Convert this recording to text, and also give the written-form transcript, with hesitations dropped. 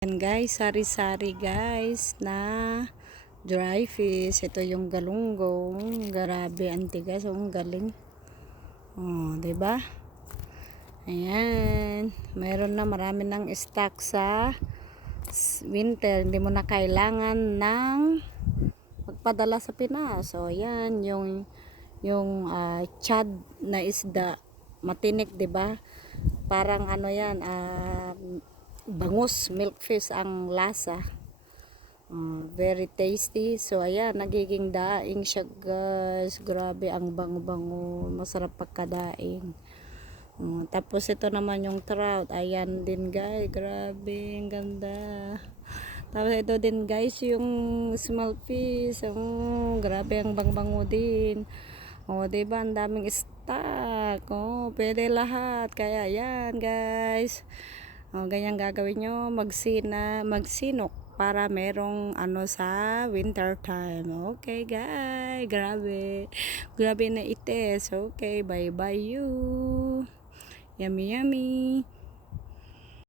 Yan guys, sari-sari guys na dry fish. Ito yung galunggong. Grabe, antigas. Ang galing. Oh, 'di ba? Ayan. Mayroon na marami ng stock sa winter. Hindi mo na kailangan ng magpadala sa Pinas. So, yan yung chad na isda. Matinik, 'di ba? Parang ano yan, bangus, milkfish ang lasa. Very tasty. So ayan, nagiging daing siya guys. Grabe, ang bango-bango. Masarap pagkadaing. Tapos ito naman yung trout. Ayan din guys. Grabe, ang ganda. Tapos ito din guys, yung small fish. Grabe, ang bango din. Diba, ang daming stock. Pwede lahat. Kaya yan guys. Ganyan gagawin nyo, magsinok para merong ano sa winter time. Okay guys, grabe na ites. Okay, bye bye you. Yummy yummy.